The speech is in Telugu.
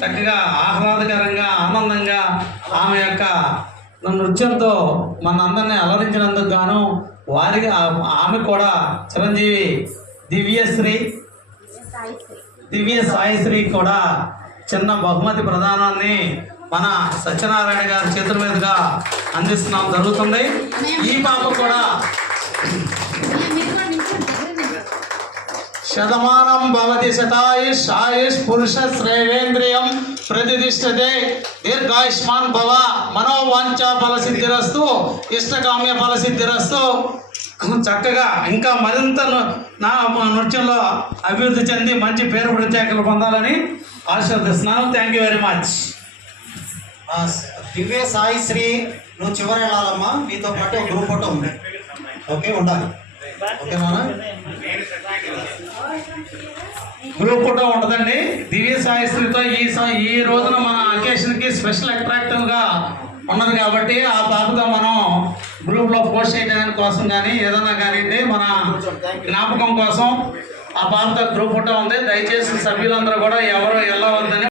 చక్కగా ఆహ్లాదకరంగా ఆనందంగా ఆమె యొక్క నృత్యంతో మన అందరినీ అలరించినందుకు గాను వారికి ఆమె కూడా చిరంజీవి దివ్య సాయిశ్రీ కూడా చిన్న బహుమతి ప్రదానాన్ని మన సత్యనారాయణ గారి చేతుల మీదుగా అందిస్తున్నాం జరుగుతుంది. ఈ పాప కూడా శతమానం భవతి శతాయుష్ ఆయుష్ పురుష శ్రేవేంద్రియం ప్రతిష్టతే దీర్ఘాయుష్మాన్ భవ మనోవాంఛ ఫలసిద్ధిరస్తు ఇష్టకామ్య ఫలసిద్ధిరస్తు. చక్కగా ఇంకా మరింత నా నృత్యంలో అభివృద్ధి చెంది మంచి పేరు ప్రత్యేకలు పొందాలని ఆశీర్వదిస్తున్నాను. Thank you very much. Divya Saisri, నువ్వు చివరి వెళ్ళాలమ్మా, నీతో పాటు ఒక గ్రూప్ ఫోటో ఉంది. ఓకే, ఉండాలి. ఓకేనా? గ్రూప్ ఫోటో ఉంటుందండి. దివ్య సాయిశ్రీతో ఈ రోజున మన అకేషన్కి స్పెషల్ అట్రాక్టివ్గా ఉన్నది కాబట్టి ఆ పాపతో మనం గ్రూప్లో పోస్ట్ చేయడానికి కోసం కానీ ఏదన్నా కానివ్వండి మన జ్ఞాపకం కోసం ఆ పాపతో గ్రూప్ ఫోటో ఉంది. దయచేసి సభ్యులందరూ కూడా ఎవరు వెళ్ళవద్దని